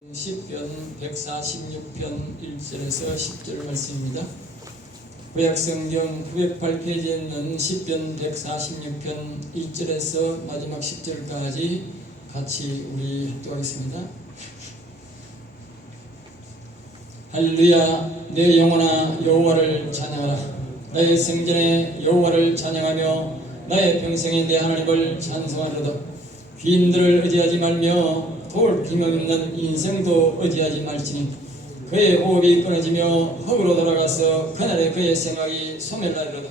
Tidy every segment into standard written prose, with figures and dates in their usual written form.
시편 146편 1절에서 10절 말씀입니다. 구약성경 908페이지에 있는 시편 146편 1절에서 마지막 10절까지 같이 우리 합독하겠습니다. 할렐루야. 내 영혼아 여호와를 찬양하라. 나의 생전에 여호와를 찬양하며 나의 평생에 내 하나님을 찬송하리로다. 귀인들을 의지하지 말며 돌 힘없는 인생도 의지하지 말지니 그의 호흡이 끊어지며 흙으로 돌아가서 그날에 그의 생각이 소멸하리로다.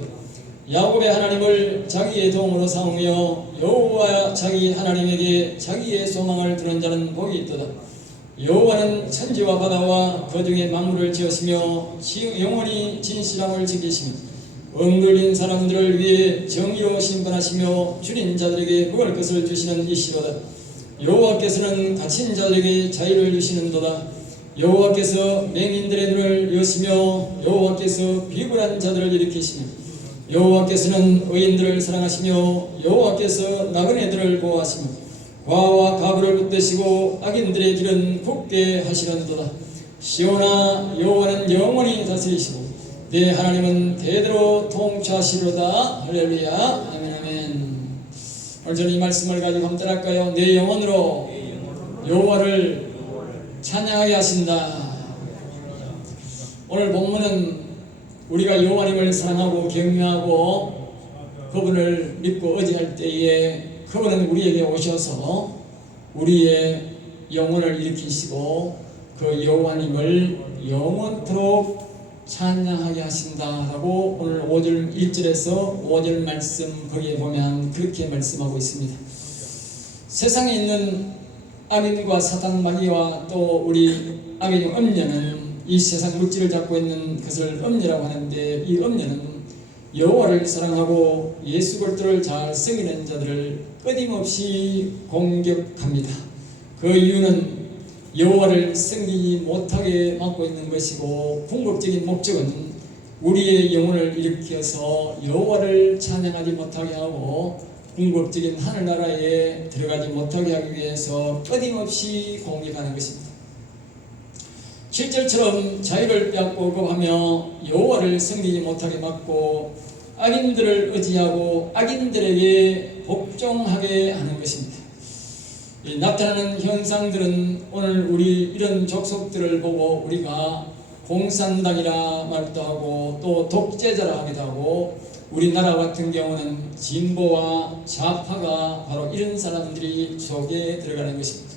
야곱의 하나님을 자기의 도움으로 삼으며 여호와 자기 하나님에게 자기의 소망을 두는 자는 복이 있도다. 여호와는 천지와 바다와 그 중에 만물을 지으시며 영원히 진실함을 지키시며 억눌린 사람들을 위해 정의로 심판하시며 줄인 자들에게 먹을 것을 주시는 이시로다. 여호와께서는 갇힌 자들에게 자유를 주시는도다. 여호와께서 맹인들의 눈을 여시며 여호와께서 비굴한 자들을 일으키시며 여호와께서는 의인들을 사랑하시며 여호와께서 나그네들을 보호하시며 과와 가부를 붙드시고 악인들의 길은 굳게 하시는도다. 시온아 여호와는 영원히 다스리시고 내 하나님은 대대로 통치하시로다. 할렐루야. 아멘 아멘. 오늘 저는 이 말씀을 가지고 한번 따라할까요? 내 영혼으로 여호와를 찬양하게 하신다. 오늘 본문은 우리가 여호와님을 사랑하고 경외하고 그분을 믿고 의지할 때에 그분은 우리에게 오셔서 우리의 영혼을 일으키시고 그 여호와님을 영원토록 찬양하게 하신다라고 오늘 5절 1절에서 5절 말씀 거기에 보면 그렇게 말씀하고 있습니다. 세상에 있는 악인과 사탄 마귀와 또 우리 악인의 음녀는 이 세상 물질을 잡고 있는 것을 음녀라고 하는데 이 음녀는 여호와를 사랑하고 예수 그리스도를 잘 섬기는 자들을 끊임없이 공격합니다. 그 이유는 여호와를 섬기지 못하게 막고 있는 것이고 궁극적인 목적은 우리의 영혼을 일으켜서 여호와를 찬양하지 못하게 하고 궁극적인 하늘나라에 들어가지 못하게 하기 위해서 끊임없이 공격하는 것입니다. 7절처럼 자유를 빼앗고 거부하며 여호와를 섬기지 못하게 막고 악인들을 의지하고 악인들에게 복종하게 하는 것입니다. 나타나는 현상들은 오늘 우리 이런 족속들을 보고 우리가 공산당이라 말도 하고 또 독재자라 하기도 하고 우리나라 같은 경우는 진보와 좌파가 바로 이런 사람들이 속에 들어가는 것입니다.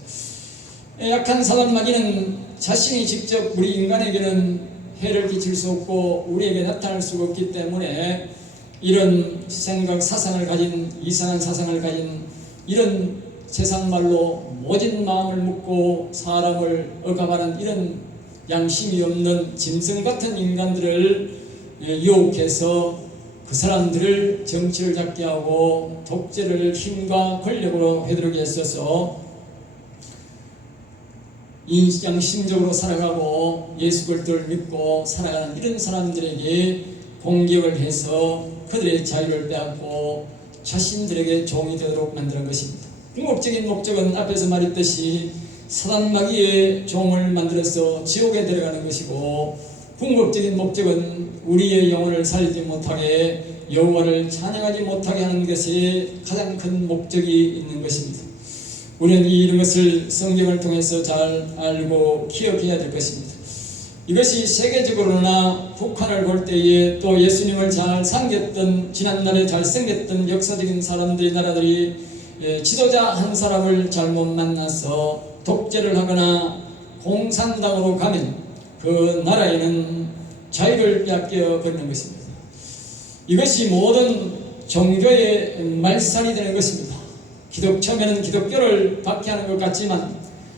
약한 사단 마귀는 자신이 직접 우리 인간에게는 해를 끼칠 수 없고 우리에게 나타날 수가 없기 때문에 이런 생각 사상을 가진 이상한 사상을 가진 이런 세상 말로 모진 마음을 묻고 사람을 억압하는 이런 양심이 없는 짐승 같은 인간들을 유혹해서 그 사람들을 정치를 잡게 하고 독재를 힘과 권력으로 해들게 했어서 양심적으로 살아가고 예수 그리스도를 믿고 살아가는 이런 사람들에게 공격을 해서 그들의 자유를 빼앗고 자신들에게 종이 되도록 만드는 것입니다. 궁극적인 목적은 앞에서 말했듯이 사단 마귀의 종을 만들어서 지옥에 들어가는 것이고 궁극적인 목적은 우리의 영혼을 살리지 못하게 여호와를 찬양하지 못하게 하는 것이 가장 큰 목적이 있는 것입니다. 우리는 이런 것을 성경을 통해서 잘 알고 기억해야 될 것입니다. 이것이 세계적으로나 북한을 볼 때에 또 예수님을 잘 섬겼던 지난날에 잘 섬겼던 역사적인 사람들이 나라들이 지도자 한 사람을 잘못 만나서 독재를 하거나 공산당으로 가면 그 나라에는 자유를 빼앗겨 버리는 것입니다. 이것이 모든 종교의 말살이 되는 것입니다. 처음에는 기독교를 박해하는 것 같지만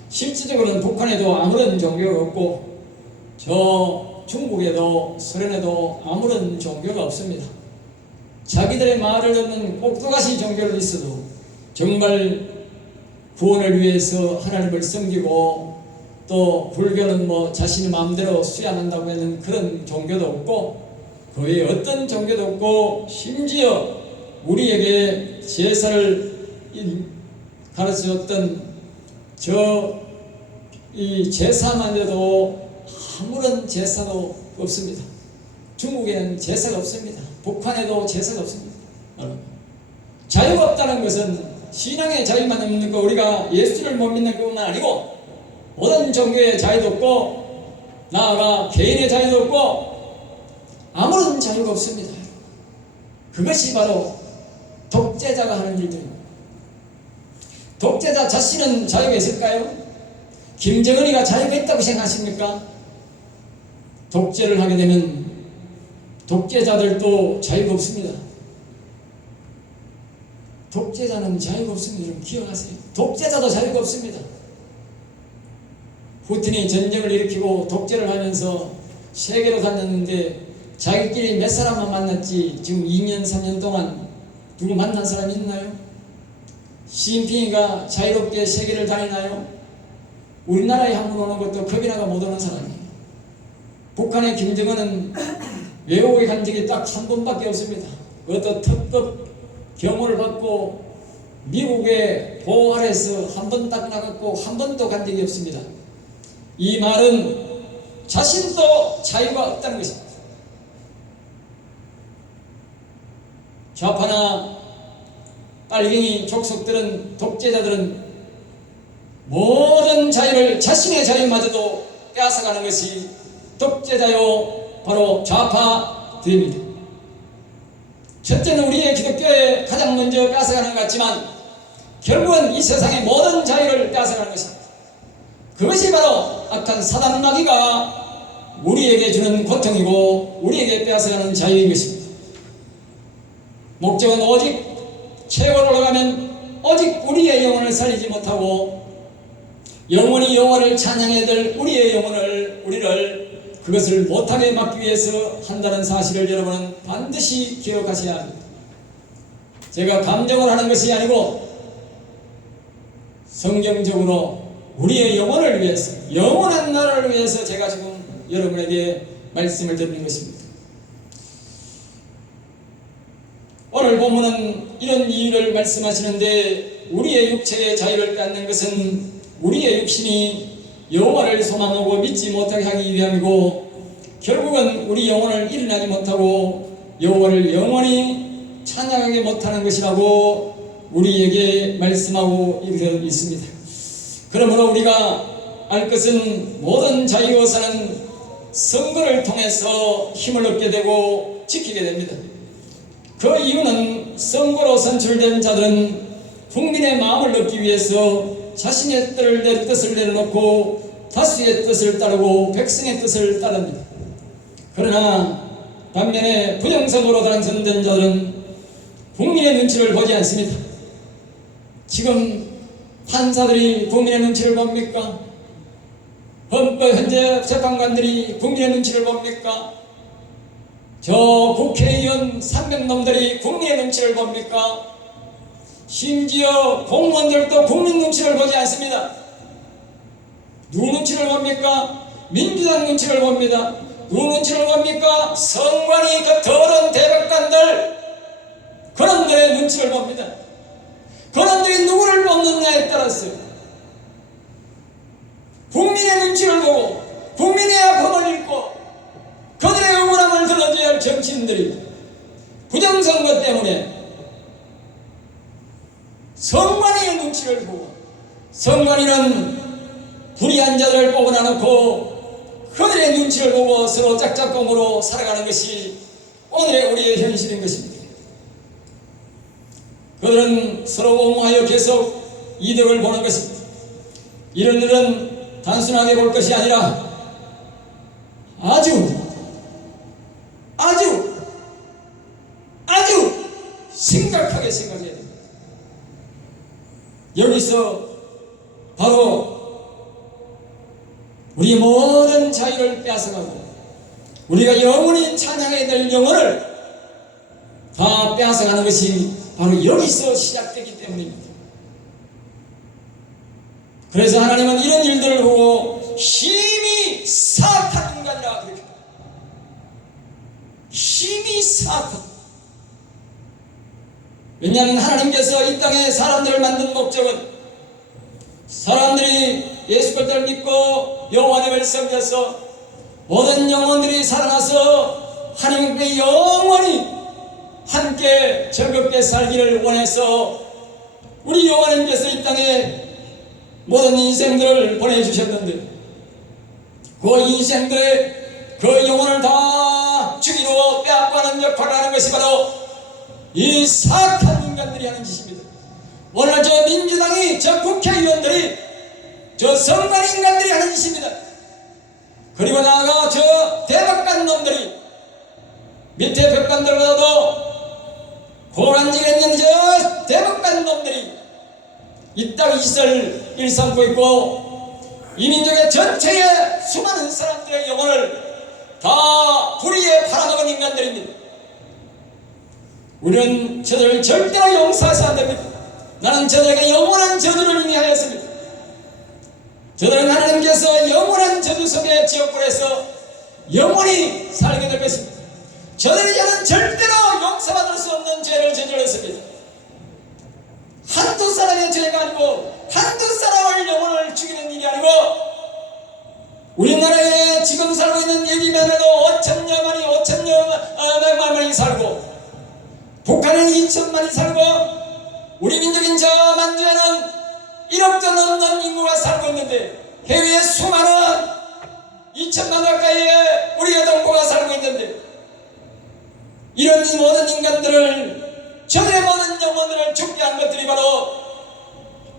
실질적으로는 북한에도 아무런 종교가 없고 저 중국에도 소련에도 아무런 종교가 없습니다. 자기들의 말을 듣는 꼭두가시 종교를 있어도 정말 구원을 위해서 하나님을 섬기고 또 불교는 자신의 마음대로 수양한다고 하는 그런 종교도 없고 그 외에 어떤 종교도 없고 심지어 우리에게 제사를 가르쳐줬던 저 이 제사만 해도 아무런 제사도 없습니다. 중국에는 제사가 없습니다. 북한에도 제사가 없습니다. 자유가 없다는 것은 신앙의 자유만 없는 거, 우리가 예수를 못 믿는 것만 아니고 모든 종교의 자유도 없고 나아가 개인의 자유도 없고 아무런 자유가 없습니다. 그것이 바로 독재자가 하는 일들입니다. 독재자 자신은 자유가 있을까요? 김정은이가 자유가 있다고 생각하십니까? 독재를 하게 되면 독재자들도 자유가 없습니다. 독재자는 자유가 없습니다. 좀 기억하세요. 독재자도 자유가 없습니다. 푸틴이 전쟁을 일으키고 독재를 하면서 세계로 다녔는데 자기끼리 몇 사람만 만났지 지금 2년 3년 동안 누구 만난 사람이 있나요? 시진핑이가 자유롭게 세계를 다니나요? 우리나라에 한 번 오는 것도 겁이나가 못 오는 사람이에요. 북한의 김정은은 외국에 간 적이 딱 한 번밖에 없습니다. 그것도 특급 경호를 받고 미국의 보호 아래에서 한 번 딱 나갔고 한 번도 간 적이 없습니다. 이 말은 자신도 자유가 없다는 것입니다. 좌파나 빨갱이 족속들은, 독재자들은 모든 자유를, 자신의 자유마저도 빼앗아가는 것이 독재자요 바로 좌파들입니다. 첫째는 우리의 기독교에 가장 먼저 빼앗아가는 것 같지만 결국은 이 세상의 모든 자유를 빼앗아가는 것입니다. 그것이 바로 악한 사단 마귀가 우리에게 주는 고통이고 우리에게 빼앗아가는 자유인 것입니다. 목적은 오직 최고로 올라가면 오직 우리의 영혼을 살리지 못하고 영원히 여호와를 찬양해야 될 우리의 영혼을, 우리를 그것을 못하게 막기 위해서 한다는 사실을 여러분은 반드시 기억하셔야 합니다. 제가 감정을 하는 것이 아니고 성경적으로 우리의 영혼을 위해서, 영원한 나라를 위해서 제가 지금 여러분에게 말씀을 드리는 것입니다. 오늘 본문은 이런 이유를 말씀하시는데 우리의 육체의 자유를 갖는 것은 우리의 육신이 여호와를 소망하고 믿지 못하게 하기 위함이고 결국은 우리 영혼을 일어나지 못하고 여호와를 영원히 찬양하게 못하는 것이라고 우리에게 말씀하고 있습니다. 그러므로 우리가 알 것은 모든 자유의사는 선거를 통해서 힘을 얻게 되고 지키게 됩니다. 그 이유는 선거로 선출된 자들은 국민의 마음을 얻기 위해서 자신의 뜻을 내려놓고 다수의 뜻을 따르고 백성의 뜻을 따릅니다. 그러나 반면에 부정선거로 당선된 자들은 국민의 눈치를 보지 않습니다. 지금 판사들이 국민의 눈치를 봅니까? 헌재 재판관들이 국민의 눈치를 봅니까? 저 국회의원 300놈들이 국민의 눈치를 봅니까? 심지어 공무원들도 국민 눈치를 보지 않습니다. 누구 눈치를 봅니까? 민주당 눈치를 봅니다. 누구 눈치를 봅니까? 선관위 그 더러운 대법관들, 그런들의 눈치를 봅니다. 그런들이 누구를 뽑느냐에 따랐어요. 국민의 눈치를 보고 국민의 아픔을 읽고 그들의 억울함을 들어줘야 할 정치인들이 부정선거 때문에 선관위의 눈치를 보고, 선관위는 불의한 자들을 뽑아놓고 그들의 눈치를 보고 서로 짝짝꿍으로 살아가는 것이 오늘의 우리의 현실인 것입니다. 그들은 서로 옹호하여 계속 이득을 보는 것입니다. 이런 일은 단순하게 볼 것이 아니라 아주 심각하게 생각해야 됩니다. 여기서 바로 우리 모든 자유를 빼앗아가고 우리가 영원히 찬양해야 될 영혼을 다 빼앗아가는 것이 바로 여기서 시작되기 때문입니다. 그래서 하나님은 이런 일들을 보고 심히 사악한 인간이라 그렇게, 심히 사악한. 왜냐하면 하나님께서 이 땅에 사람들을 만든 목적은 사람들이 예수 그리스도를 믿고 여호와님을 섬겨서 모든 영혼들이 살아나서 하나님께 영원히 함께 즐겁게 살기를 원해서 우리 여호와님께서 이 땅에 모든 인생들을 보내주셨는데 그 인생들의 그 영혼을 다 죽이고 빼앗고하는 역할을 하는 것이 바로 이 사악한 인간들이 하는 짓입니다. 오늘 저 민주당이, 저 국회의원들이, 저 선관 인간들이 하는 짓입니다. 그리고 나아가 저 대법관 놈들이, 밑에 법관들보다도 고란지에 있는 저 대법관 놈들이 이따위 짓을 일삼고 있고 이 민족의 전체의 수많은 사람들의 영혼을 다 불의에 팔아먹은 인간들입니다. 우리는 저들을 절대로 용서해서 안 됩니다. 나는 저들에게 영원한 저주를 이미 하였습니다. 저들은 하나님께서 영원한 저주 속에 지옥불에서 영원히 살게 될 것입니다. 저들이 저는 절대로 용서받을 수 없는 죄를 저질렀습니다. 한두 사람의 죄가 아니고 한두 사람을 영혼을 죽이는 일이 아니고 우리나라에 지금 살고 있는 얘기만 해도 5천여만이 5천여만이 살고 북한은 2천만이 살고 우리 민족인 저 만주에는 1억도 넘는 인구가 살고 있는데 해외에 수많은 2천만 가까이의 우리의 동포가 살고 있는데 이런 이 모든 인간들을 저들의 모든 영혼들을 죽게 한 것들이 바로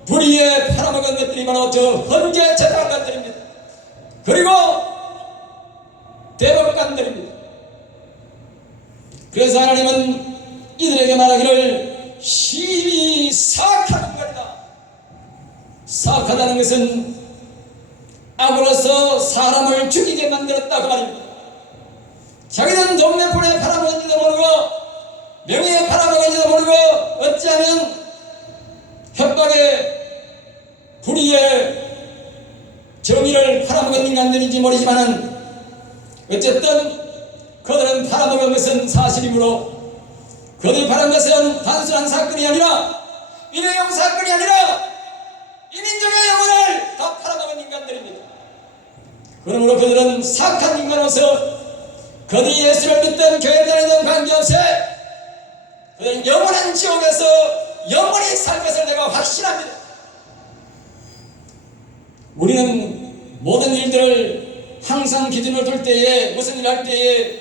불의에 팔아먹은 것들이 바로 저 헌재 재판관들입니다. 그리고 대법관들입니다. 그래서 하나님은 이들에게 말하기를 심히 사악한 인간이다. 사악하다는 것은 악으로서 사람을 죽이게 만들었다 그 말입니다. 자기는 동네폰에 팔아먹은지도 모르고 명예에 팔아먹은지도 모르고 어찌하면 협박에 불의에 정의를 팔아먹은 인간들인지 모르지만은 어쨌든 그들은 팔아먹은 것은 사실이므로 그들이 팔은 것은 단순한 사건이 아니라 일회용 사건이 아니라 이 민족의 영혼을 다 팔아먹은 인간들입니다. 그러므로 그들은 사악한 인간으로서 그들이 예수를 믿던 교회를 다니던 관계없이 그들은 영원한 지옥에서 영원히 살 것을 내가 확신합니다. 우리는 모든 일들을 항상 기준을 둘 때에 무슨 일을 할 때에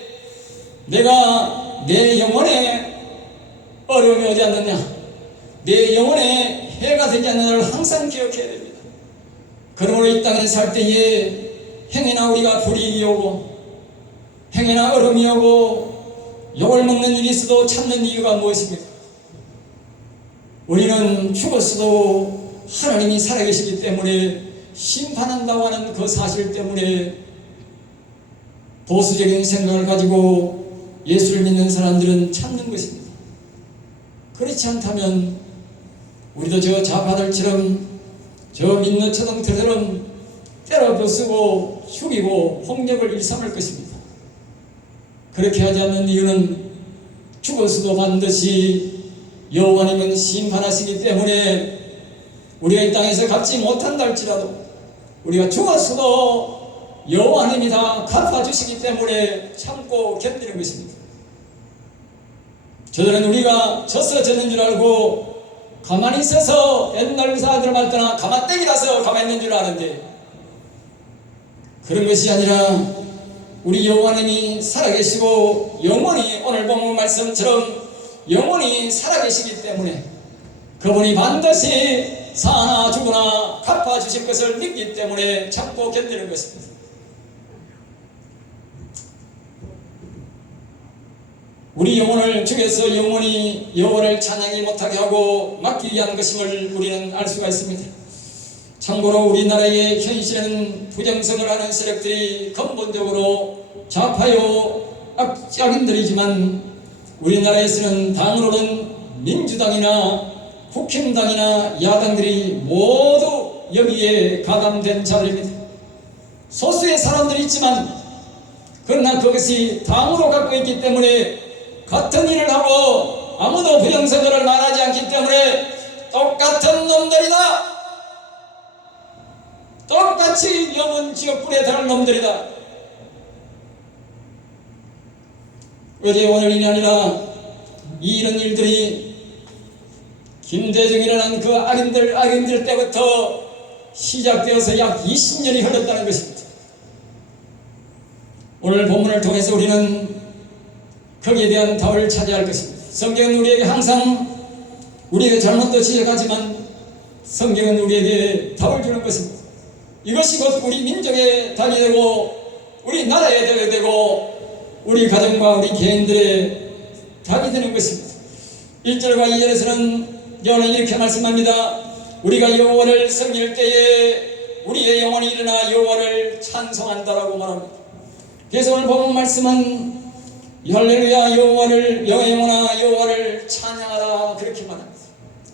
내가 내 영혼에 어려움이 오지 않느냐 내 영혼에 해가 되지 않느냐를 항상 기억해야 됩니다. 그러므로 이 땅에 살 때에 행여나 우리가 불이익이 오고 행여나 어려움이 오고 욕을 먹는 일이 있어도 참는 이유가 무엇입니까? 우리는 죽었어도 하나님이 살아계시기 때문에 심판한다고 하는 그 사실 때문에 보수적인 생각을 가지고 예수를 믿는 사람들은 참는 것입니다. 그렇지 않다면 우리도 저 좌파들처럼 저 민노초등들처럼 때려 부수고 죽이고 폭력을 일삼을 것입니다. 그렇게 하지 않는 이유는 죽었어도 반드시 여호와님은 심판하시기 때문에 우리가 이 땅에서 갚지 못한다 할지라도 우리가 죽었어도 여호와님이 다 갚아주시기 때문에 참고 견디는 것입니다. 저들은 우리가 졌는 줄 알고 가만히 있어서 옛날 의사들 말따나 가만떼기라서 가만히 있는 줄 아는데 그런 것이 아니라 우리 여호와님이 살아계시고 영원히 오늘 본문 말씀처럼 영원히 살아계시기 때문에 그분이 반드시 사나 죽으나 갚아주실 것을 믿기 때문에 참고 견디는 것입니다. 우리 영혼을 죽여서 영원히 여호와를 찬양이 못하게 하고 막기 위한 것임을 우리는 알 수가 있습니다. 참고로 우리나라의 현실에는 부정성을 하는 세력들이 근본적으로 좌파요 악인들이지만 우리나라에서는 당으로는 민주당이나 국힘당이나 야당들이 모두 여기에 가담된 자들입니다. 소수의 사람들이 있지만 그러나 그것이 당으로 갖고 있기 때문에 같은 일을 하고 아무도 부정선거를 말하지 않기 때문에 똑같은 놈들이다 똑같이 영원 지옥불에 들어갈 놈들이다. 어제 오늘이 아니라 이런 일들이 김대중이라는 그 악인들 때부터 시작되어서 약 20년이 흘렀다는 것입니다. 오늘 본문을 통해서 우리는 거기에 대한 답을 찾아야 할 것입니다. 성경은 우리에게 항상 우리의 잘못도 지적하지만 성경은 우리에게 답을 주는 것입니다. 이것이 곧 우리 민족의 답이 되고 우리 나라의 답이 되고 우리 가정과 우리 개인들의 답이 되는 것입니다. 1절과 2절에서는 여호와는 이렇게 말씀합니다. 우리가 여호와를 섬길 때에 우리의 영혼이 일어나 여호와를 찬송한다라고 말합니다. 그래서 오늘 본문 말씀은 할렐루야 여호와를 영혼아 여호와를 찬양하라 그렇게 말합니다.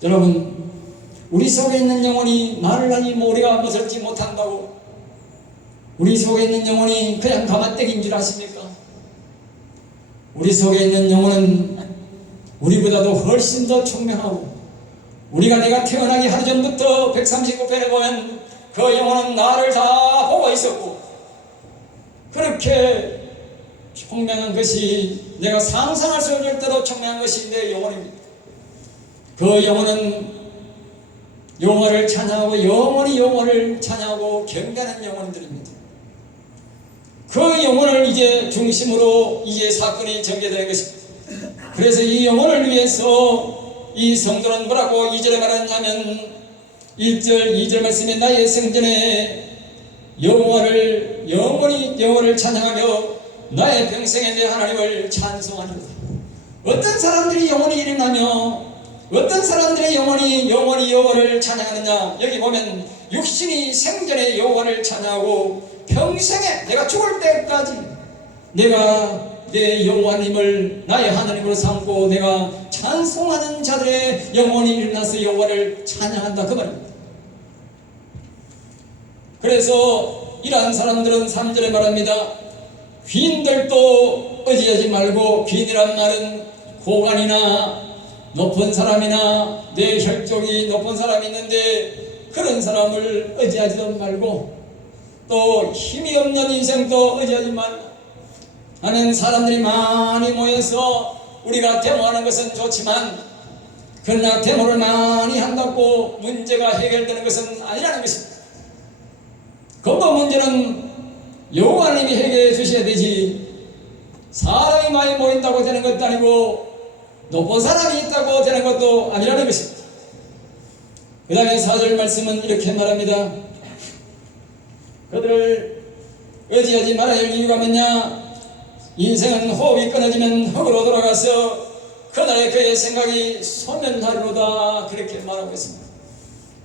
여러분 우리 속에 있는 영혼이 말을 하니 우리가 무설지 못한다고 우리 속에 있는 영혼이 그냥 가마떼기인 줄 아십니까? 우리 속에 있는 영혼은 우리보다도 훨씬 더 총명하고 내가 태어나기 하루 전부터 139편에 보면 그 영혼은 나를 다 보고 있었고 그렇게 총명한 것이 내가 상상할 수 없을 때도 총명한 것이 내 영혼입니다. 그 영혼은 여호와를 찬양하고 영원히 여호와를 찬양하고 경배하는 영혼들입니다. 그 영혼을 이제 중심으로 이제 사건이 전개되는 것입니다. 그래서 이 영혼을 위해서 이 성도는 뭐라고 2절에 말했냐면 1절 2절 말씀에 나의 생전에 여호와를 영원히 여호와를 찬양하며 나의 평생에 내 하나님을 찬송하리로다. 어떤 사람들이 영원히 일어나며 어떤 사람들의 영혼이 영원히 여호와를 찬양하느냐. 여기 보면 육신이 생전에 여호와를 찬양하고 평생에 내가 죽을 때까지 내가 내 여호와님을 나의 하나님으로 삼고 내가 찬송하는 자들의 영혼이 일어나서 여호와를 찬양한다 그 말입니다. 그래서 이러한 사람들은 3절에 말합니다. 귀인들도 의지하지 말고 귀인이란 말은 고관이나 높은 사람이나 내 혈족이 높은 사람이 있는데 그런 사람을 의지하지도 말고 또 힘이 없는 인생도 의지하지 말고 하는 사람들이 많이 모여서 우리가 데모하는 것은 좋지만 그러나 데모를 많이 한다고 문제가 해결되는 것은 아니라는 것입니다. 근본 문제는 여호와님이 해결해 주셔야 되지 사람이 많이 모인다고 되는 것도 아니고 높은 사람이 있다고 되는 것도 아니라는 것입니다. 그 다음에 4절 말씀은 이렇게 말합니다. 그들을 의지하지 말아야 할 이유가 뭐냐. 인생은 호흡이 끊어지면 흙으로 돌아가서 그날에 그의 생각이 소멸하리로다 그렇게 말하고 있습니다.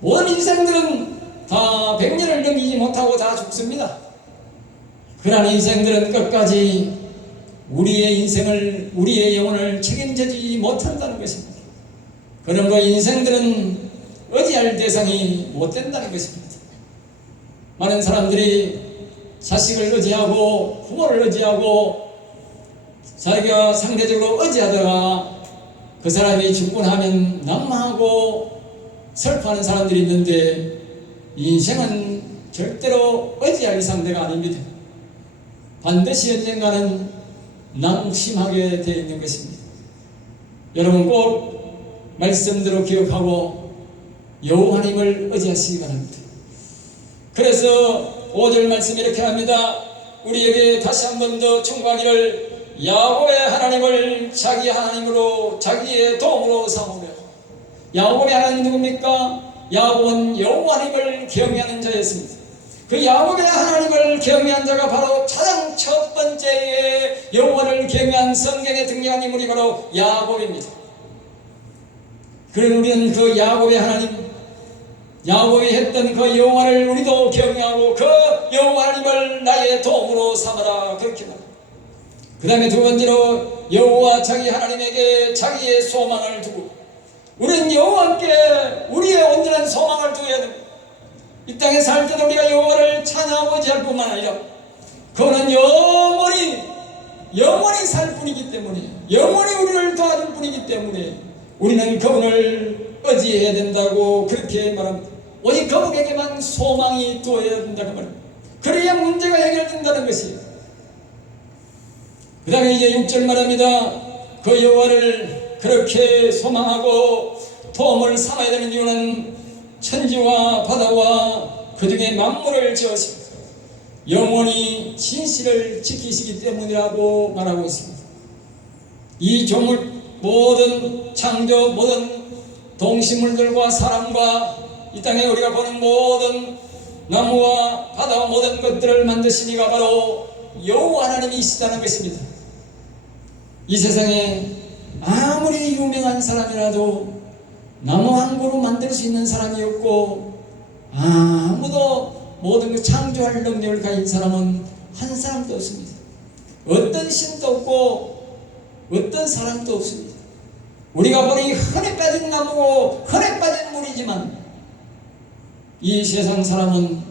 모든 인생들은 다 100년을 넘기지 못하고 다 죽습니다. 그러나 인생들은 끝까지 우리의 인생을 우리의 영혼을 책임지지 못한다는 것입니다. 그러므로 인생들은 의지할 대상이 못 된다는 것입니다. 많은 사람들이 자식을 의지하고 부모를 의지하고 자기가 상대적으로 의지하다가 그 사람이 죽고 나면 난망하고 슬퍼하는 사람들이 있는데 인생은 절대로 의지할 상대가 아닙니다. 반드시 언젠가는 낭심하게 되어 있는 것입니다. 여러분 꼭 말씀대로 기억하고 여호와님을 의지하시기 바랍니다. 그래서 5절 말씀 이렇게 합니다. 우리에게 다시 한 번 더 충고하기를 야곱의 하나님을 자기 하나님으로 자기의 도움으로 삼으며. 야곱의 하나님 누굽니까? 야곱은 여호와님을 경외하는 자였습니다. 그 야곱의 하나님을 경외한 자가 바로 가장 첫 번째에 여호와를 경외한 성경에 등장한 인물이 바로 야곱입니다. 그럼 우리는 그 야곱의 하나님, 야곱이 했던 그 여호와를 우리도 경외하고 그 여호와 하나님을 나의 도움으로 삼아라 그렇게 말합니다. 그 다음에 두 번째로 여호와 자기 하나님에게 자기의 소망을 두고 우리는 여호와께 우리의 온전한 소망을 두어야 됩니다. 이 땅에 살 때도 우리가 여호와를 찬양하고 의지할 뿐만 아니라 그는 영원히 살 뿐이기 때문에 영원히 우리를 도와줄 뿐이기 때문에 우리는 그분을 의지해야 된다고 그렇게 말합니다. 오직 그분에게만 소망이 두어야 된다고 말합니다. 그래야 문제가 해결된다는 것이에요. 그 다음에 이제 6절 말합니다. 그 여호와를 그렇게 소망하고 도움을 삼아야 되는 이유는 천지와 바다와 그 중에 만물을 지으시고 영원히 진실을 지키시기 때문이라고 말하고 있습니다. 이 조물 모든 창조 모든 동식물들과 사람과 이 땅에 우리가 보는 모든 나무와 바다와 모든 것들을 만드신 이가 바로 여호와 하나님이시다는 것입니다. 이 세상에 아무리 유명한 사람이라도 나무 한 그루 만들 수 있는 사람이 없고 아무도 모든 걸 창조할 능력을 가진 사람은 한 사람도 없습니다. 어떤 신도 없고 어떤 사람도 없습니다. 우리가 보니 흔해 빠진 나무고 흔해 빠진 물이지만 이 세상 사람은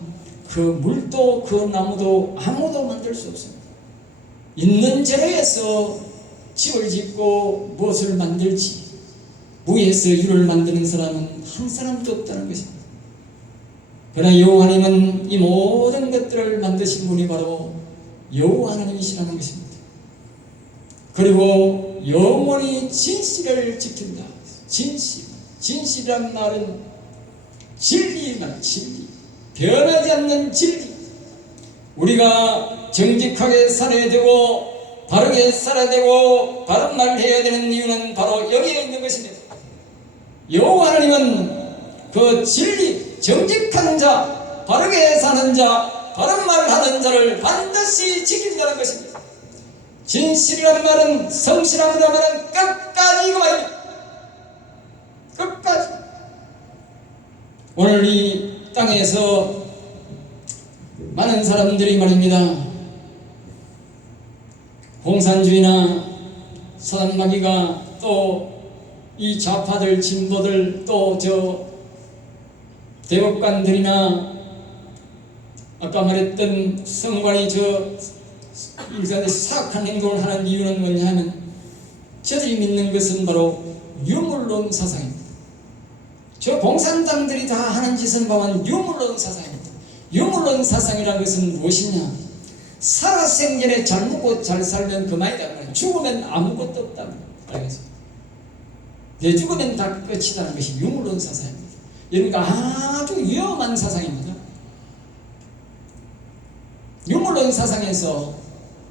그 물도 그 나무도 아무도 만들 수 없습니다. 있는 재료에서 집을 짓고 무엇을 만들지 무에서 유를 만드는 사람은 한 사람도 없다는 것입니다. 그러나 여호와 하나님은 이 모든 것들을 만드신 분이 바로 여호와 하나님이시라는 것입니다. 그리고 영원히 진실을 지킨다. 진실이란 말은 진리만 진리, 변하지 않는 진리. 우리가 정직하게 살아야 되고 바르게 살아야 되고 바른 말을 해야 되는 이유는 바로 여기에 있는 것입니다. 여호와 하나님은 그 진리, 정직한 자, 바르게 사는 자, 바른 말을 하는 자를 반드시 지킨다는 것입니다. 진실이란 말은 성실함이란 말은 끝까지 그 말입니다. 끝까지. 오늘 이 땅에서 많은 사람들이 말입니다. 공산주의나 사단마귀가 또 이 좌파들 진보들 또 저 대법관들이나 아까 말했던 성관이 저 일간에 사악한 행동을 하는 이유는 뭐냐 하면 저들이 믿는 것은 바로 유물론 사상입니다. 저 공산당들이 다 하는 짓은 보면 유물론 사상입니다. 유물론 사상이라는 것은 무엇이냐? 살아생전에 잘 먹고 잘 살면 그만이다. 죽으면 아무것도 없다. 알겠습니다. 내 죽으면 다 끝이라는 것이 유물론 사상입니다. 그러니까 아주 위험한 사상입니다. 유물론 사상에서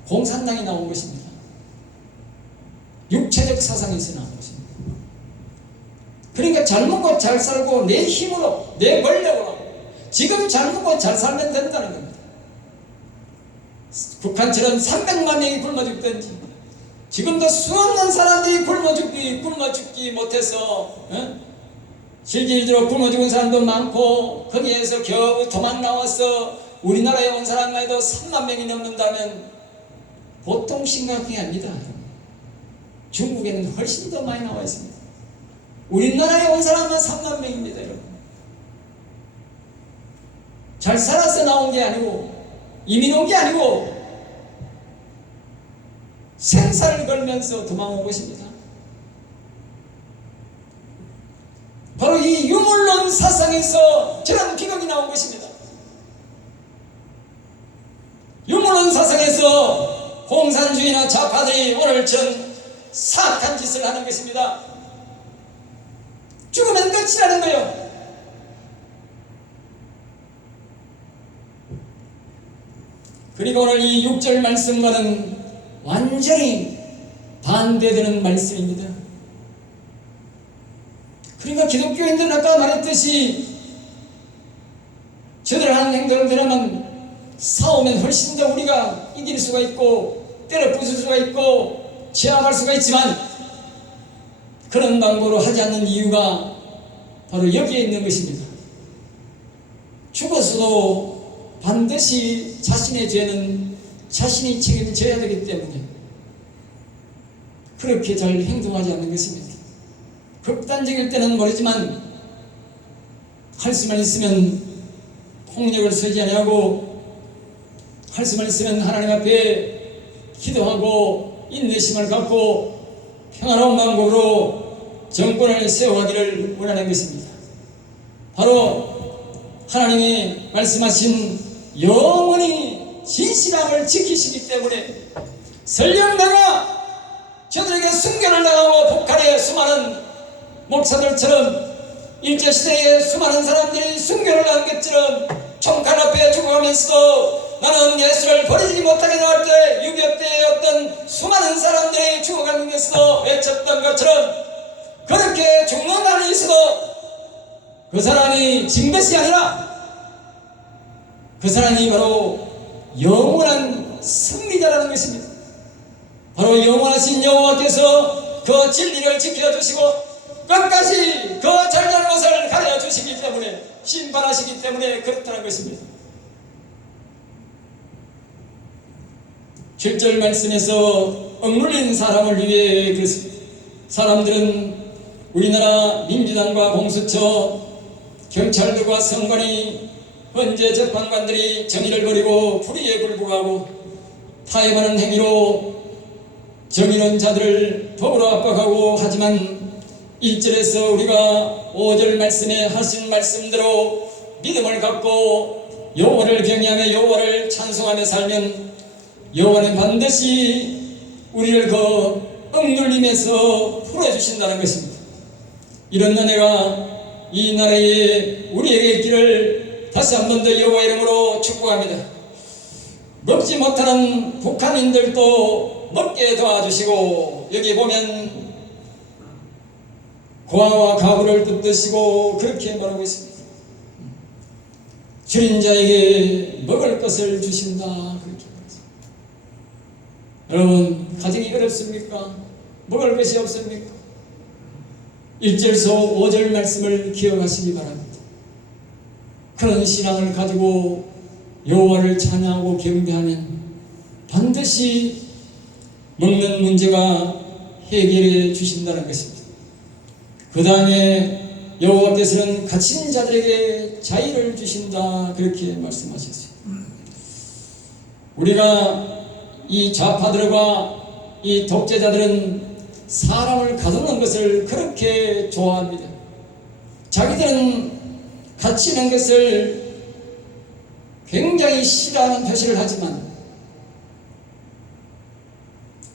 공산당이 나온 것입니다. 육체적 사상에서 나온 것입니다. 그러니까 잘 먹고 잘 살고 내 힘으로 내 권력으로 지금 잘 먹고 잘 살면 된다는 겁니다. 북한처럼 300만 명이 굶어 죽든지 지금도 수없는 사람들이 굶어 죽기 못해서 실질적으로 굶어 죽은 사람도 많고 거기에서 겨우 도망 나와서 우리나라에 온 사람만 해도 3만 명이 넘는다면 보통 심각한 게 아닙니다. 중국에는 훨씬 더 많이 나와 있습니다. 우리나라에 온 사람은 3만 명입니다. 여러분. 잘 살아서 나온 게 아니고 이민 온 게 아니고 생사를 걸면서 도망온 것입니다. 바로 이 유물론 사상에서 저런 비극이 나온 것입니다. 유물론 사상에서 공산주의나 좌파들이 오늘 전 사악한 짓을 하는 것입니다. 죽으면 끝이라는 거예요. 그리고 오늘 이 6절 말씀과는 완전히 반대되는 말씀입니다. 그러니까 기독교인들은 아까 말했듯이 저들 하는 행동을 들으면 싸우면 훨씬 더 우리가 이길 수가 있고 때려 부술 수가 있고 제압할 수가 있지만 그런 방법으로 하지 않는 이유가 바로 여기에 있는 것입니다. 죽어서도 반드시 자신의 죄는 자신이 책임져야 되기 때문에 그렇게 잘 행동하지 않는 것입니다. 극단적일 때는 모르지만 할 수만 있으면 폭력을 쓰지 아니하고 할 수만 있으면 하나님 앞에 기도하고 인내심을 갖고 평안한 방법으로 정권을 세워가기를 원하는 것입니다. 바로 하나님이 말씀하신 영원히 진실함을 지키시기 때문에 설령 내가 저들에게 순교를 당하고 북한의 수많은 목사들처럼 일제시대에 수많은 사람들이 순교를 한 것처럼 총칼 앞에 죽어가면서도 나는 예수를 버리지 못하게 나갈 때 6.25때의 어떤 수많은 사람들이 죽어가면서도 외쳤던 것처럼 그렇게 죽는 날이 있어도 그 사람이 진 것이 아니라 그 사람이 바로 영원한 승리자라는 것입니다. 바로 영원하신 여호와께서 그 진리를 지켜주시고 끝까지 그 잘잘못을 가려주시기 때문에 심판하시기 때문에 그렇다는 것입니다. 7절 말씀에서 억눌린 사람을 위해 그렇습니다. 사람들은 우리나라 민주당과 공수처, 경찰들과 선관위, 헌재 재판관들이 정의를 버리고 불의에 굴복하고 타협하는 행위로 정의로운 자들을 더불어 압박하고 하지만 1절에서 우리가 5절 말씀에 하신 말씀대로 믿음을 갖고 여호와를 경외하며 여호와를 찬송하며 살면 여호와는 반드시 우리를 그 억눌림에서 풀어주신다는 것입니다. 이런 은혜가 이 나라에 우리에게 있기를 다시 한 번 더 여호와 이름으로 축복합니다. 먹지 못하는 북한인들도 먹게 도와주시고 여기 보면 고아와 가부를 붙드시고 그렇게 말하고 있습니다. 줄인 자에게 먹을 것을 주신다 그렇게 말했습니다. 여러분 가정이 어렵습니까? 먹을 것이 없습니까? 1절에서 5절 말씀을 기억하시기 바랍니다. 그런 신앙을 가지고 여호와를 찬양하고 경배하면 반드시 먹는 문제가 해결해 주신다는 것입니다. 그 다음에 여호와께서는 갇힌 자들에게 자유를 주신다 그렇게 말씀하셨어요. 우리가 이 좌파들과 이 독재자들은 사람을 가두는 것을 그렇게 좋아합니다. 자기들은 갇히는 것을 굉장히 싫어하는 표시를 하지만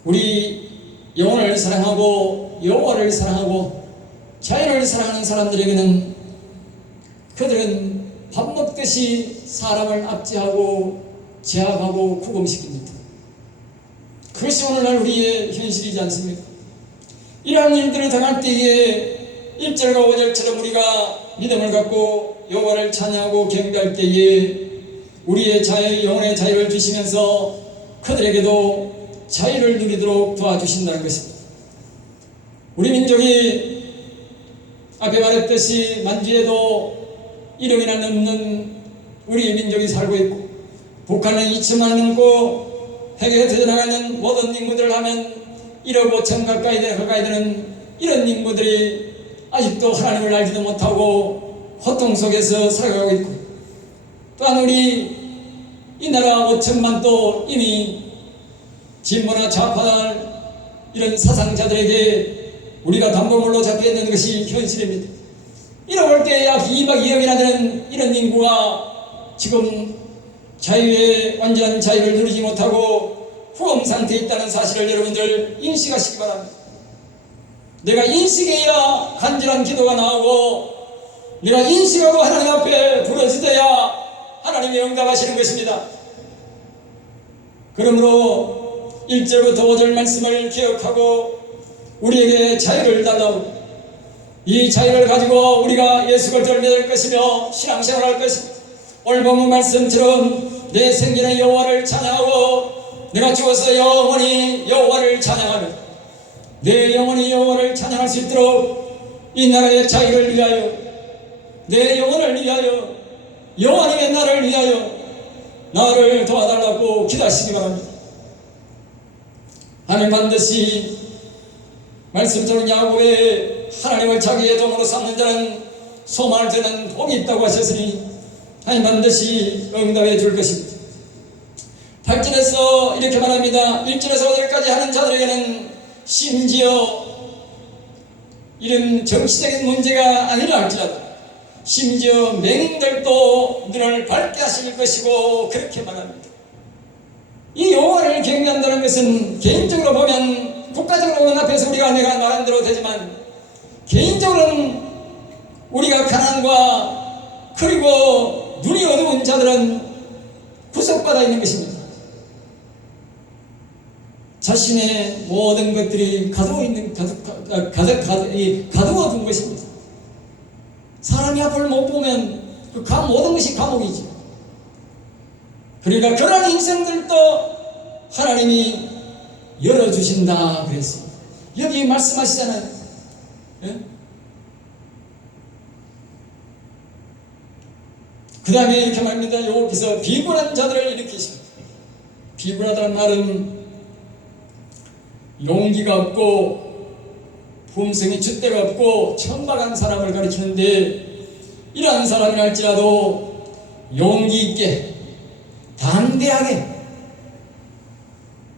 우리 영혼을 사랑하고 여호와를 사랑하고 자연을 사랑하는 사람들에게는 그들은 밥 먹듯이 사람을 압제하고 제압하고 구금시킵니다. 그것이 오늘날 우리의 현실이지 않습니까? 이러한 일들을 당할 때에 1절과 5절처럼 우리가 믿음을 갖고 여호와를 찬양하고 경배할 때에 우리의 자유, 영혼의 자유를 주시면서 그들에게도 자유를 누리도록 도와주신다는 것입니다. 우리 민족이 앞에 말했듯이 만주에도 1억이나 넘는 우리 민족이 살고 있고 북한은 2천만 넘고 세계에 터져나가는 모든 인구들을 하면 1억 5천 가까이 되는 이런 인구들이 아직도 하나님을 알지도 못하고 고통 속에서 살아가고 있고 또한 우리 이 나라 5천만 또 이미 진보나 좌파 이런 사상자들에게 우리가 담보물로 잡혀 있는 것이 현실입니다. 이러볼 때 약 2박 2억이나 되는 이런 인구가 지금 자유의 완전한 자유를 누리지 못하고 후험 상태에 있다는 사실을 여러분들 인식하시기 바랍니다. 내가 인식해야 간절한 기도가 나오고 내가 인식하고 하나님 앞에 부르짖어야 하나님이 응답하시는 것입니다. 그러므로 1절부터 5절 말씀을 기억하고 우리에게 자유를 달라고 이 자유를 가지고 우리가 예수 그리스도를 믿을 것이며 신앙생활할 것입니다. 오늘 본문 말씀처럼 내 생전의 여호와를 찬양하고 내가 죽어서 영원히 여호와를 찬양하며 내 영혼이 여호와를 찬양할 수 있도록 이 나라의 자유를 위하여 내 영혼을 위하여 여호와님의 나를 위하여 나를 도와달라고 기도하시기 바랍니다. 하나님 반드시 말씀처럼 야곱의 하나님을 자기의 돈으로 삼는 자는 소망을 드는 복이 있다고 하셨으니 하나님 반드시 응답해 줄 것입니다. 8절에서 이렇게 말합니다. 1절에서 5절까지 하는 자들에게는 심지어 이런 정치적인 문제가 아니라 할지라도 심지어 맹인들도 눈을 밝게 하실 것이고 그렇게 말합니다. 이 여호와를 경외한다는 것은 개인적으로 보면, 국가적으로 보면 앞에서 내가 말한 대로 되지만, 개인적으로는 우리가 가난과 그리고 눈이 어두운 자들은 구속받아 있는 것입니다. 자신의 모든 것들이 가두어 둔 것입니다. 사람이 앞을 못 보면 모든 것이 감옥이죠. 그러니까 그런 인생들도 하나님이 열어주신다 그랬어요. 여기 말씀하시잖아요. 예? 그 다음에 이렇게 말합니다. 여기서 비굴한 자들을 일으키십니다. 비굴하다는 말은 용기가 없고 품성이 줏대가 없고 천박한 사람을 가리키는데, 이러한 사람이라 할지라도 용기 있게 담대하게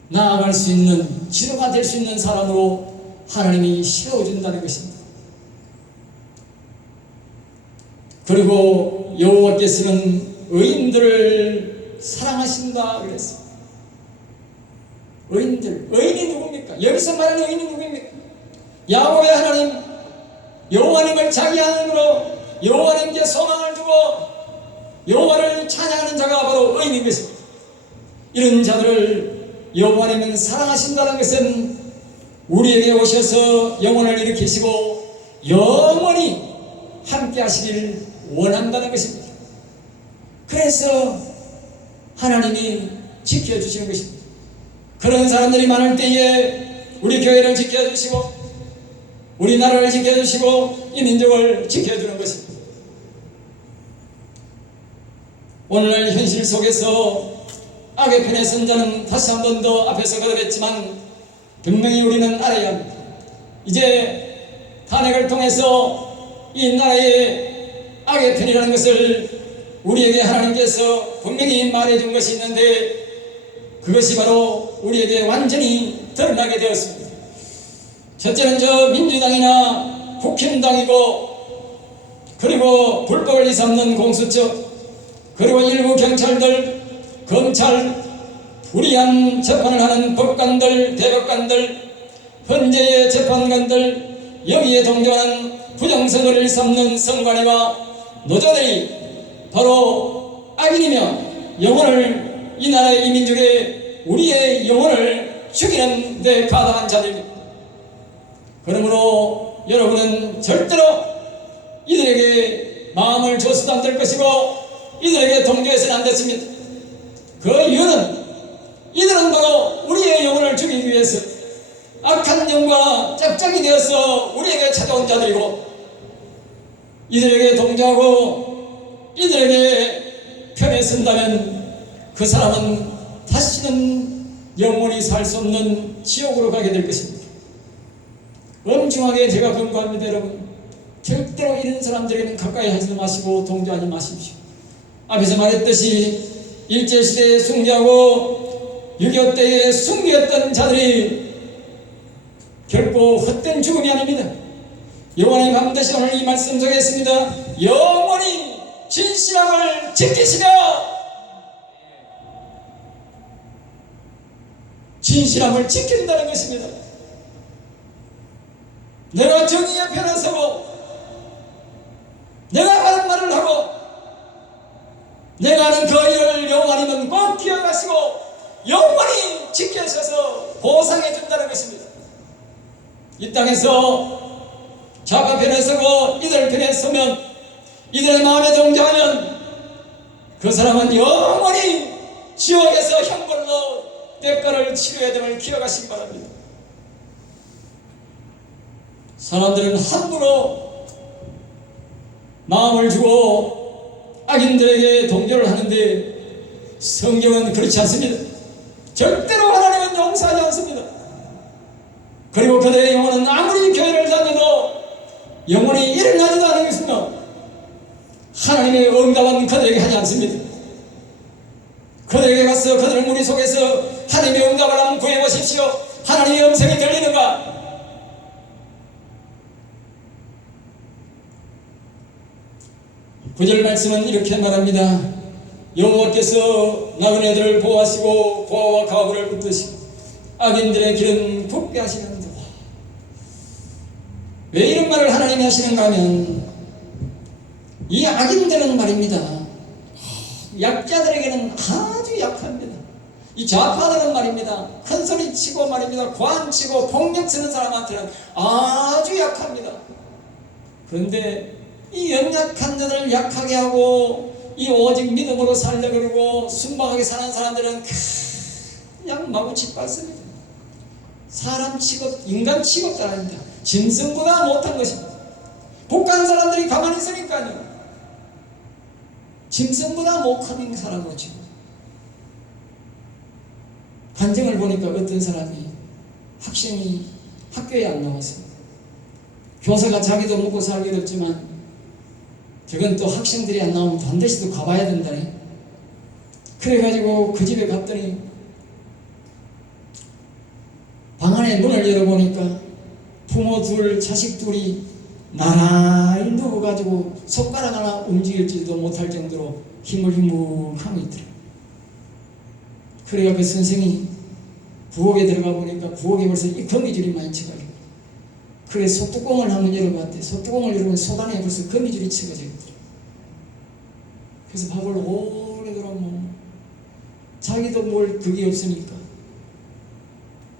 나아갈 수 있는, 지도가 될 수 있는 사람으로 하나님이 세워준다는 것입니다. 그리고 여호와께서는 의인들을 사랑하신다 그랬어요. 의인이 누굽니까? 여기서 말하는 의인이 누굽니까? 야곱의 하나님, 여호와님을 자기 하나님으로 여호와님께 소망을 두고 여호와를 찬양하는 자가 바로 의인인 것입니다. 이런 자들을 여호와님은 사랑하신다는 것은 우리에게 오셔서 영혼을 일으키시고 영원히 함께 하시길 원한다는 것입니다. 그래서 하나님이 지켜주시는 것입니다. 그런 사람들이 많을 때에 우리 교회를 지켜주시고 우리 나라를 지켜주시고 이 민족을 지켜주는 것입니다. 오늘날 현실 속에서 악의 편에 선 자는 다시 한 번 더 앞에서 거듭했지만 분명히 우리는 알아야 합니다. 이제 탄핵을 통해서 이 나라의 악의 편이라는 것을 우리에게 하나님께서 분명히 말해준 것이 있는데, 그것이 바로 우리에게 완전히 드러나게 되었습니다. 첫째는 저 민주당이나 국힘당이고, 그리고 불법을 일삼는 공수처, 그리고 일부 경찰들, 검찰, 불의한 재판을 하는 법관들, 대법관들, 현재의 재판관들, 여기에 동조하는 부정선거를 일삼는 선관위와 노조들이 바로 악인이며 영혼을, 이 나라의 이 민족의 우리의 영혼을 죽이는 데 가담한 자들입니다. 그러므로 여러분은 절대로 이들에게 마음을 줘서도 안 될 것이고 이들에게 동조해서는 안 됐습니다. 그 이유는 이들은 바로 우리의 영혼을 죽이기 위해서 악한 영과 짝짝이 되어서 우리에게 찾아온 자들이고, 이들에게 동조하고 이들에게 편에 선다면 그 사람은 다시는 영원히 살 수 없는 지옥으로 가게 될 것입니다. 엄중하게 제가 권고합니다. 여러분, 절대로 이런 사람들에게는 가까이 하지 마시고 동조하지 마십시오. 앞에서 말했듯이 일제시대에 숭배하고 6.25 때에 숭배했던 자들이 결코 헛된 죽음이 아닙니다. 여호와님 반드시 오늘 이 말씀 속에 있습니다. 영원히 진실함을 지키시며 진실함을 지킨다는 것입니다. 내가 정의의 편에 서고 내가 하는 말을 하고 내가 하는 그 일을 여호와님은 꼭 기억하시고 영원히 지켜주셔서 보상해 준다는 것입니다. 이 땅에서 좌파 편에 서고 이들 편에 서면, 이들의 마음에 동조하면 그 사람은 영원히 지옥에서 형벌로 대가를 치러야 됨을 기억하시기 바랍니다. 사람들은 함부로 마음을 주고 악인들에게 동조를 하는데 성경은 그렇지 않습니다. 절대로 하나님은 용서하지 않습니다. 그리고 그들의 영혼은 아무리 교회를 다녀도 영혼이 일어나지도 않은 것이며 하나님의 응답은 그들에게 하지 않습니다. 그들에게 가서 그들의 무리 속에서 하나님의 응답을 한번 구해보십시오. 하나님의 음성이 들리는가? 9절 말씀은 이렇게 말합니다. 여호와께서 나그네들을 보호하시고 고아와 가부를 붙드시고 악인들의 길은 굽게 하시는도다. 왜 이런 말을 하나님이 하시는가 하면 이 악인들은 말입니다, 약자들에게는 아주 약합니다. 이 좌파들은 말입니다, 큰소리 치고 말입니다, 고함치고 폭력 쓰는 사람한테는 아주 약합니다. 그런데 이 연약한 자들을 약하게 하고 이 오직 믿음으로 살려 그러고 순박하게 사는 사람들은 그냥 마구 짓밟습니다. 사람 취급, 인간 취급 따라합니다. 짐승보다 못한 것입니다. 복한 사람들이 가만히 있으니까요, 짐승보다 못한 사람으로 지금 간증을 보니까 어떤 사람이 학생이 학교에 안 나왔어요. 교사가 자기도 먹고 살기 어렵지만 저건 또 학생들이 안 나오면 반드시도 가봐야 된다네. 그래가지고 그 집에 갔더니 방 안에 문을 열어보니까 부모 둘, 자식 둘이 나란히 누워가지고 손가락 하나 움직일지도 못할 정도로 희물희물하고 있더라고요. 그래가 그 선생이 부엌에 들어가 보니까 부엌에 벌써 이 거미줄이 많이 쳐가지고, 그래 소뚜껑을 한번 열어봤대. 소뚜껑을 열어보면 속 안에 벌써 거미줄이 쳐가지고 있더라고요. 그래서 밥을 오래도록 자기도 뭘 그게 없으니까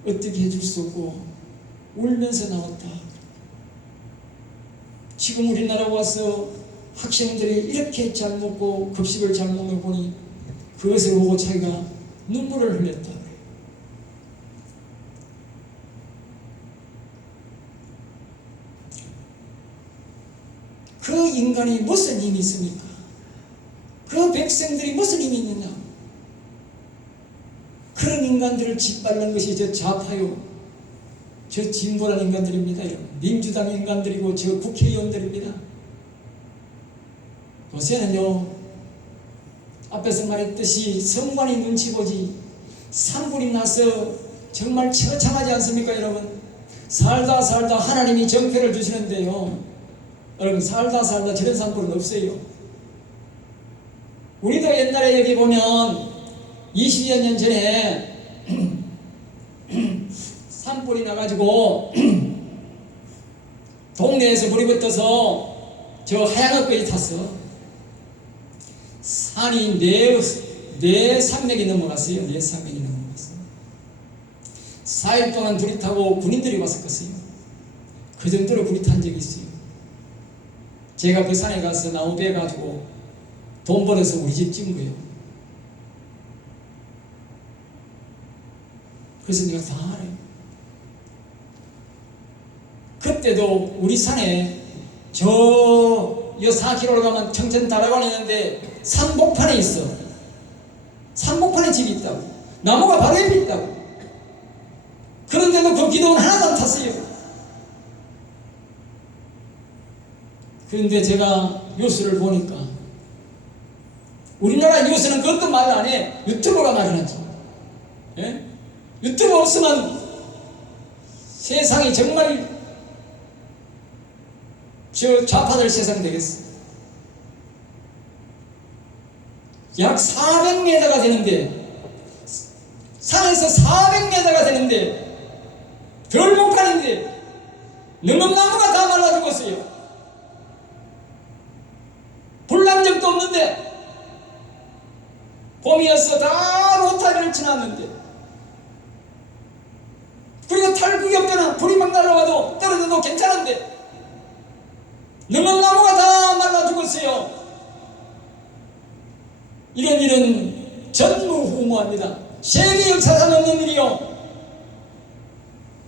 어떻게 해줄 수 없고 울면서 나왔다. 지금 우리나라 와서 학생들이 이렇게 잘 먹고 급식을 잘 먹는 걸 보니 그것을 보고 자기가 눈물을 흘렸다. 그 인간이 무슨 힘이 있습니까? 그 백성들이 무슨 힘이 있느냐? 그런 인간들을 짓밟는 것이 저 좌파요, 저 진보라는 인간들입니다. 민주당 인간들이고 저 국회의원들입니다. 요새는요, 앞에서 말했듯이 성관이 눈치 보지 산불이 나서 정말 처참하지 않습니까 여러분? 살다 하나님이 정표를 주시는데요, 여러분 살다 저런 산불은 없어요. 우리도 옛날에 여기 보면 20여 년 전에 산불이 나가지고 동네에서 불이 붙어서 저 하얀 엇까지 탔어. 산이 네 산맥이 넘어갔어요. 4산맥이 넘어갔어요. 4일 동안 불이 타고 군인들이 왔었겠어요. 그 정도로 불이 탄 적이 있어요. 제가 그 산에 가서 나무 베가지고 돈 벌어서 우리 집 찍은 거예요. 그래서 내가 다 알아요. 그때도 우리 산에 저 4km 가면 청천 다락원 있는데 산복판에 있어. 산복판에 집이 있다고. 나무가 바로 옆에 있다고. 그런데도 그 기둥은 하나도 안 탔어요. 그런데 제가 뉴스를 보니까 우리나라 뉴스는 그것도 말을 안 해. 유튜브가 말을 하지. 예? 유튜브 없으면 세상이 정말 저 좌파들 세상 되겠어. 약 400m가 되는데, 산에서 400m가 되는데 덜 못 가는데 능엄나무가 다 말라 죽었어요. 불난 적도 없는데 봄이었어. 다 로타리를 지났는데, 그리고 탈북이 없잖아. 불이 막 날아와도 떨어져도 괜찮은데 능엄나무가 다 말라 죽었어요. 이런 일은 전무후무합니다. 세계 역사상 없는 일이요.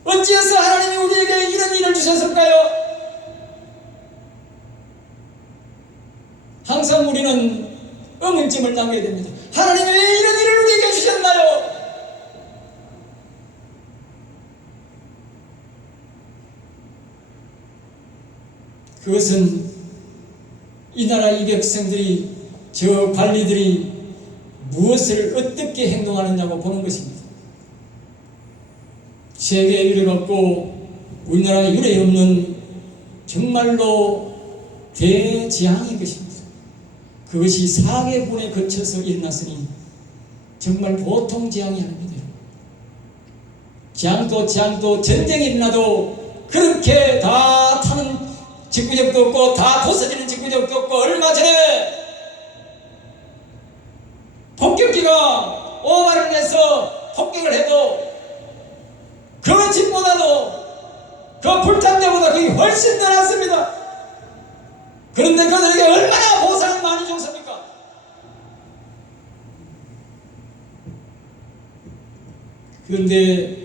어찌해서 하나님이 우리에게 이런 일을 주셨을까요? 항상 우리는 의문점을 남게 됩니다. 하나님이 왜 이런 일을 우리에게 주셨나요? 그것은 이 나라 이 백성들이, 저 관리들이 무엇을 어떻게 행동하느냐고 보는 것입니다. 세계에 유례없고 우리나라에 유례 없는 정말로 대재앙인 것입니다. 그것이 4개군에 거쳐서 일어났으니 정말 보통 재앙이 아닙니다. 재앙도 전쟁이 일어나도 그렇게 다 타는 직구적도 없고 다 부서지는 직구적도 없고, 얼마 전에 폭격기가 오만을 내서 폭격을 해도 그 집보다도 그 불탄 데보다 그게 훨씬 더 낫습니다. 그런데 그들에게 얼마나 보상을 많이 줬습니까? 그런데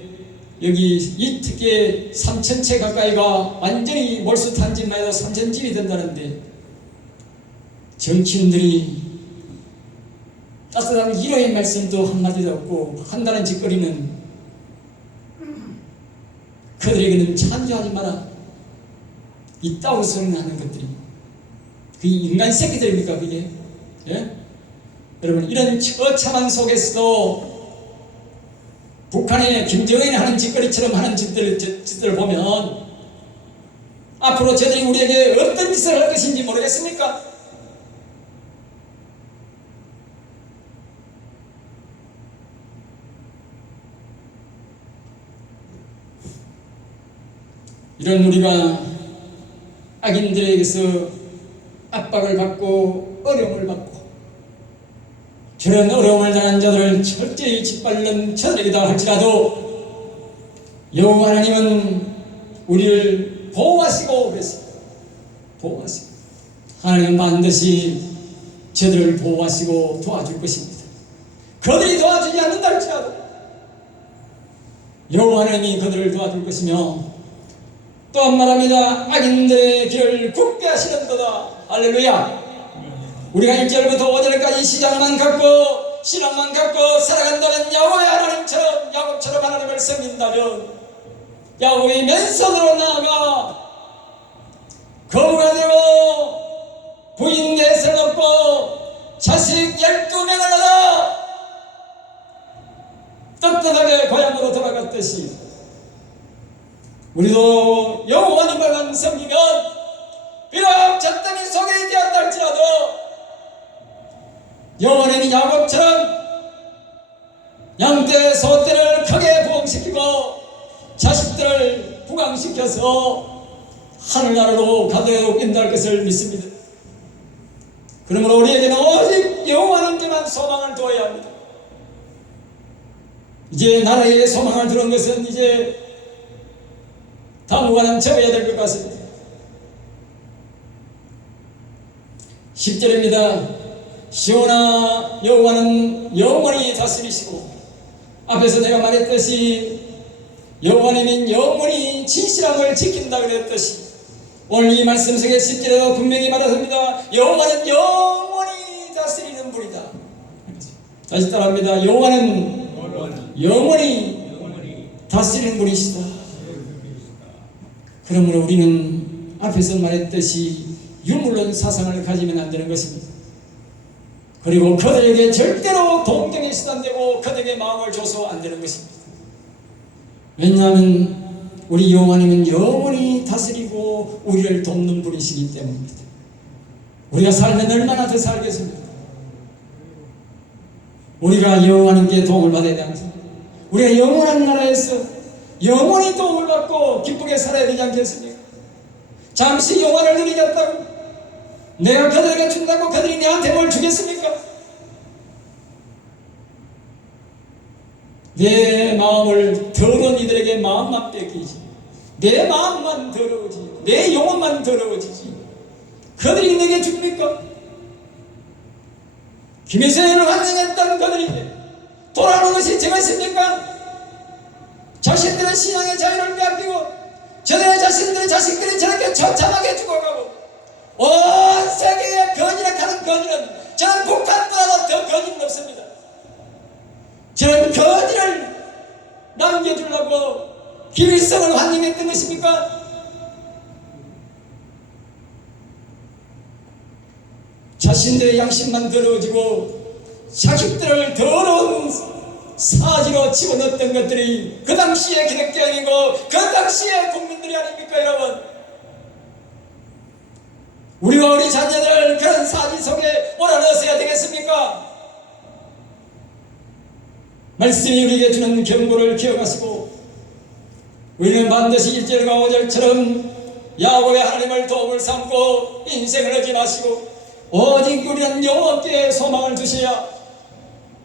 여기 이 특히 3,000채 가까이가 완전히 몰수탄 집만 해도 3,000집이 된다는데, 정치인들이 따뜻한 위로의 말씀도 한마디도 없고 한다는 짓거리는, 그들에게는 찬조하지 마라, 이따구 소리나 하는 것들이 그게 인간 새끼들입니까 그게? 예? 여러분, 이런 처참한 속에서도 북한의 김정은이 하는 짓거리처럼 하는 짓들을 보면 앞으로 저들이 우리에게 어떤 짓을 할 것인지 모르겠습니까? 이런 우리가 악인들에게서 압박을 받고 어려움을 받고 저런 어려움을 당한 자들을 철저히 짓밟는 저들이다 할지라도 여호와 하나님은 우리를 보호하시고 그랬습니다. 보호하시고, 하나님은 반드시 저들을 보호하시고 도와줄 것입니다. 그들이 도와주지 않는다 할지라도 여호와 하나님이 그들을 도와줄 것이며, 또한 말합니다. 악인들의 길을 굽게 하시는도다. 할렐루야. 우리가 1절부터 5절까지 시작만 갖고 신앙만 갖고 살아간다면 야곱의 하나님처럼, 야곱처럼 하나님을 섬긴다면 야곱의 맨손으로 나아가 거부가 되고 부인 넷을 얻고 자식 12명을 얻어 떳떳하게 고향으로 돌아갔듯이 우리도 여호와님만 섬기면 비록 저 땅이 소개되었다 할지라도 여호와님이 야곱처럼 양떼 소떼를 크게 부흥시키고 자식들을 부강시켜서 하늘나라로 가도록 인도할 것을 믿습니다. 그러므로 우리에게는 오직 여호와님께만 소망을 두어야 합니다. 이제 나라에 소망을 두는 것은 이제 당분간은 접어야 될 것 같습니다. 10절입니다. 시온아, 여호와는 영원히 다스리시고, 앞에서 내가 말했듯이 여호와님은 영원히 진실함을 지킨다 그랬듯이 오늘 이 말씀 속에 10절에도 분명히 말했습니다. 여호와는 영원히 다스리는 분이다. 다시 따라합니다. 여호와는 영원히 다스리는 분이시다. 그러므로 우리는 앞에서 말했듯이 유물론 사상을 가지면 안 되는 것입니다. 그리고 그들에게 절대로 동정이 수단되고 그들에게 마음을 줘서 안 되는 것입니다. 왜냐하면 우리 여호와님은 영원히 다스리고 우리를 돕는 분이시기 때문입니다. 우리가 살면 얼마나 더 살겠습니까? 우리가 여호와님께 도움을 받아야 되는 것입니다. 우리가 영원한 나라에서 영원히 도움을 받고 기쁘게 살아야 되지 않겠습니까? 잠시 영화를 누리겠다고 내가 그들에게 준다고 그들이 내한테 뭘 주겠습니까? 내 마음을 더러운 이들에게 마음만 뺏기지, 내 마음만 더러워지지, 내 영혼만 더러워지지 그들이 내게 줍니까? 김일성을 환영했던 그들이 돌아오는 것이 저것입니까? 자신들의 신앙의 자유를 빼앗기고 저들의 자식들이 저렇게 처참하게 죽어가고 온 세계에 거짓하는 거짓은 저는 북한보다도 더 거짓은 없습니다. 저는 거짓을 남겨주려고 김일성을 환영했던 것입니까? 자신들의 양심만 더러워지고 자식들을 더러운 사지로 집어넣었던 것들이 그 당시의 기독교인이고 그 당시의 국민들이 아닙니까 여러분? 우리와 우리 자녀들 그런 사지 속에 몰아넣어야 되겠습니까? 말씀이 우리에게 주는 경고를 기억하시고 우리는 반드시 1절과 5절처럼 야곱의 하나님을 도움을 삼고 인생을 얻지 마시고 오직 우리는 여호와께 소망을 두셔야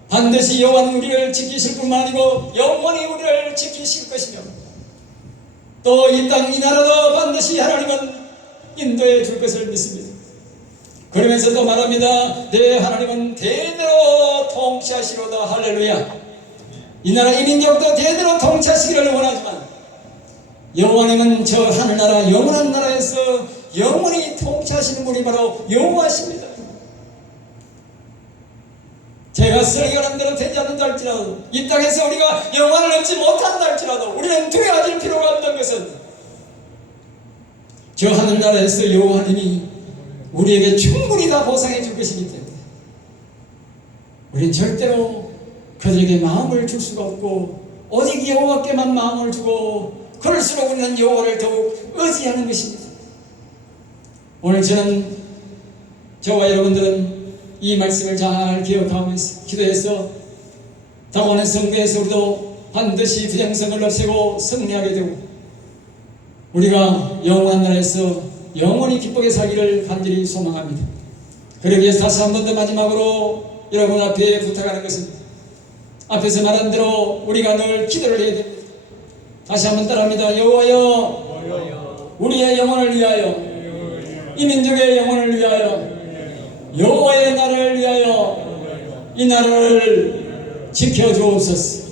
반드시 여호와는 우리를 지키실 뿐만 아니고 영원히 우리를 지키실 것이며 또 이 땅 이 나라도 반드시 하나님은 인도해 줄 것을 믿습니다. 그러면서 또 말합니다. 내 하나님은 대대로 통치하시로다. 할렐루야. 이 나라 이 민족도 대대로 통치하시기를 원하지만 여호와님은 저 하늘나라 영원한 나라에서 영원히 통치하시는 분이 바로 여호와십니다. 제가 설교하는 대로 되지 않는다 할지라도 이 땅에서 우리가 영원을 얻지 못한다 할지라도 우리는 두려워질 필요가 없는 것은 저 하늘나라에서 여호와님이 우리에게 충분히 다 보상해 줄 것이기 때문에 우리는 절대로 그들에게 마음을 줄 수가 없고 오직 여호와께만 마음을 주고 그럴수록 우리는 여호와를 더욱 의지하는 것입니다. 오늘 저와 여러분들은 이 말씀을 잘 기억하면서 기도해서 다가오는 선거에서 우리도 반드시 부정성을 없애고 승리하게 되고 우리가 영원한 나라에서 영원히 기쁘게 살기를 간절히 소망합니다. 그러기 위해서 다시 한 번 더 마지막으로 여러분 앞에 부탁하는 것은 앞에서 말한 대로 우리가 늘 기도를 해야 됩니다. 다시 한번 따라합니다. 여호와여 우리의 영혼을 위하여 이 민족의 영혼을 위하여 여호와의 나라를 위하여 이 나라를 지켜주옵소서.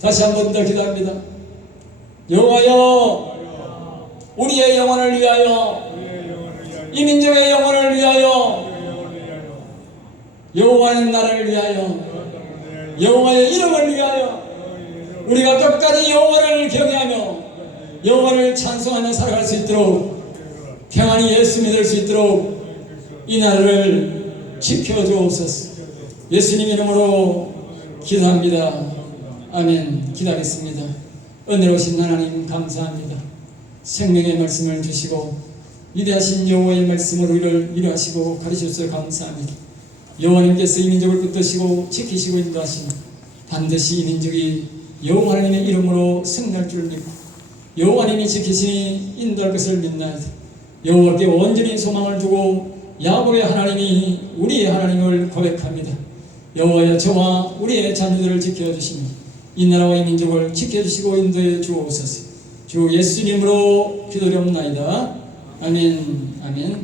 다시 한 번 더 기도합니다. 여호와여 우리의 영혼을 위하여 이 민족의 영혼을 위하여 여호와의 나라를 위하여 여호와의 이름을 위하여 우리가 끝까지 여호와를 경외하며 여호와를 찬송하며 살아갈 수 있도록 평안히 예수 믿을 수 있도록 이 나라를 지켜주옵소서. 예수님 이름으로 기도합니다. 아멘. 기도하겠습니다. 은혜로우신 하나님 감사합니다. 생명의 말씀을 주시고 위대하신 여호와의 말씀으로 우리를 위로하시고 가르치셔서 감사합니다. 여호와님께서 이 민족을 붙드시고 지키시고 인도하시니 반드시 이 민족이 여호와 하나님의 이름으로 승리할 줄 믿고 여호와님이 지키시니 인도할 것을 믿나이다. 여호와께 온전히 소망을 두고 야곱의 하나님이 우리의 하나님을 고백합니다. 여호와여 저와 우리의 자녀들을 지켜주시며 이 나라와 이 민족을 지켜주시고 인도해 주옵소서. 주 예수님으로 기도드립나이다. 아멘. 아멘.